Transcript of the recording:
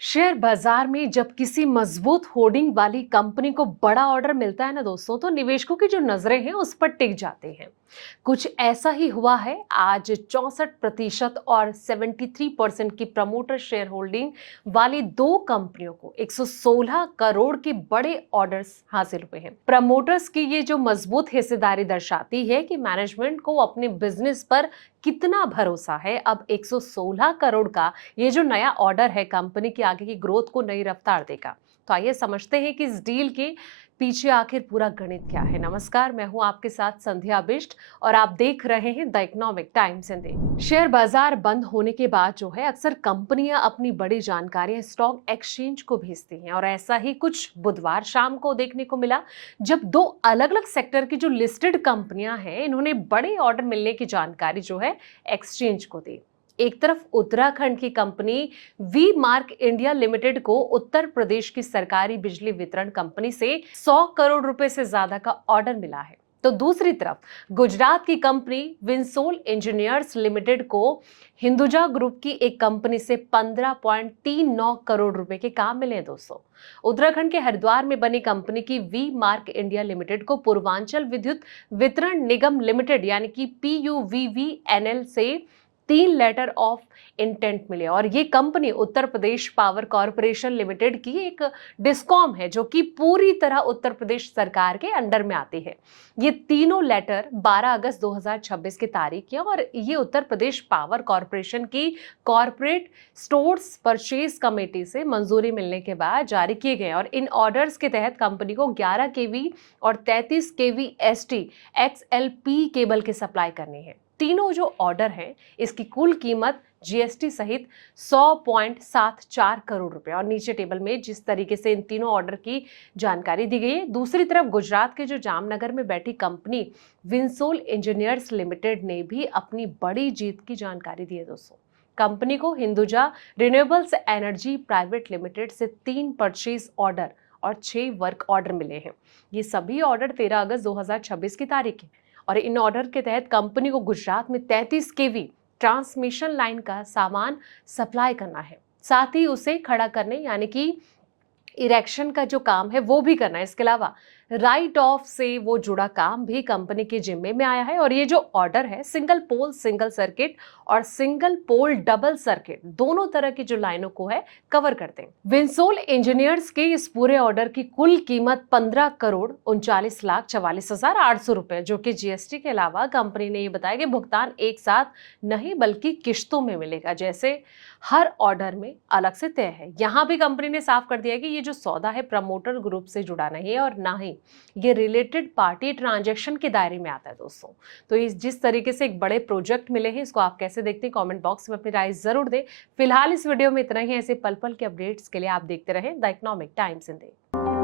Share बाजार में जब किसी मजबूत होर्डिंग वाली कंपनी को बड़ा ऑर्डर मिलता है ना दोस्तों, तो निवेशकों की जो नजरें हैं उस पर टिक जाते हैं। कुछ ऐसा ही हुआ है। आज 64% और 73% की प्रमोटर शेयर होल्डिंग वाली दो कंपनियों को 116 करोड़ के बड़े ऑर्डर्स हासिल हुए हैं। प्रमोटर्स की ये जो मजबूत हिस्सेदारी दर्शाती है कि मैनेजमेंट को अपने बिजनेस पर कितना भरोसा है। अब 116 करोड़ का ये जो नया ऑर्डर है कंपनी की आगे की ग्रोथ को नई रफ्तार देगा। तो आइए समझते हैं कि इस डील के पीछे आखिर पूरा गणित क्या है। नमस्कार, मैं हूं आपके साथ संध्या बिष्ट और आप देख रहे हैं the economic times Hindi. Share बाजार बंद होने के बाद जो है अक्सर कंपनियां अपनी बड़ी जानकारियां स्टॉक एक्सचेंज को भेजती हैं, और ऐसा ही कुछ बुधवार शाम को देखने को मिला, जब दो अलग अलग सेक्टर की जो लिस्टेड कंपनियां हैं इन्होंने बड़े ऑर्डर मिलने की जानकारी जो है एक्सचेंज को दी। एक तरफ उत्तराखंड की company V Mark India limited को उत्तर प्रदेश की सरकारी बिजली वितरण कंपनी से 100 करोड़ रुपए से ज्यादा का ऑर्डर मिला है, तो दूसरी तरफ गुजरात की कंपनी विंसोल इंजीनियर्स लिमिटेड को हिंदुजा ग्रुप की एक कंपनी से 15.39 करोड़ रुपए के काम मिले हैं दोस्तों। उत्तराखंड के हरिद्वार में बनी कंपनी की वी मार्क इंडिया लिमिटेड को पूर्वांचल विद्युत वितरण निगम लिमिटेड यानी कि PUVVNL से 3 लेटर ऑफ इंटेंट मिले, और ये company Uttar Pradesh power corporation limited की एक डिस्कॉम है जो कि पूरी तरह उत्तर प्रदेश सरकार के अंडर में आती है। ये तीनों लेटर 12 अगस्त 2026 की तारीख है, और ये उत्तर प्रदेश पावर कॉरपोरेशन की कॉरपोरेट स्टोर्स परचेज कमेटी से मंजूरी मिलने के बाद जारी किए गए, और इन ऑर्डर्स के तहत कंपनी को 11 केवी और 33 केवी ST XLP केबल की सप्लाई करनी है। तीनों जो ऑर्डर हैं इसकी कुल कीमत GST सहित 100.74 करोड़ रुपए, और नीचे टेबल में जिस तरीके से इन तीनों ऑर्डर की जानकारी दी गई है। दूसरी तरफ गुजरात के जो जामनगर में बैठी कंपनी विंसोल इंजीनियर्स लिमिटेड ने भी अपनी बड़ी जीत की जानकारी दी है दोस्तों। कंपनी को Hinduja renewables energy private limited से 3 परचेज ऑर्डर और 6 वर्क ऑर्डर मिले हैं। ये सभी ऑर्डर 13 अगस्त 2026 की तारीख है, और इन ऑर्डर के तहत कंपनी को गुजरात में 33 केवी ट्रांसमिशन लाइन का सामान सप्लाई करना है, साथ ही उसे खड़ा करने यानी कि इरेक्शन का जो काम है वो भी करना है। इसके अलावा राइट ऑफ से वो जुड़ा काम भी कंपनी के जिम्मे में आया है, और ये जो ऑर्डर है सिंगल पोल सिंगल सर्किट और सिंगल पोल डबल सर्किट दोनों तरह की जो लाइनों को है कवर करते हैं। विंसोल इंजीनियर्स के इस पूरे ऑर्डर की कुल कीमत 15 करोड़ 39 लाख 44 हजार 800 रुपए, जो कि GST के अलावा कंपनी ने ये बताया कि भुगतान एक साथ नहीं बल्कि किश्तों में मिलेगा, जैसे हर ऑर्डर में अलग से तय है। यहां भी कंपनी ने साफ कर दिया कि ये जो सौदा है प्रमोटर ग्रुप से जुड़ा नहीं है, और ना ही ये रिलेटेड पार्टी ट्रांजैक्शन के दायरे में आता है दोस्तों। तो इस जिस तरीके से एक बड़े प्रोजेक्ट मिले हैं, इसको आप कैसे देखते हैं कमेंट बॉक्स में अपनी राय जरूर दें। फिलहाल इस वीडियो में इतना ही। ऐसे पल पल के अपडेट्स के लिए आप देखते रहें द इकोनॉमिक टाइम्स हिंदी।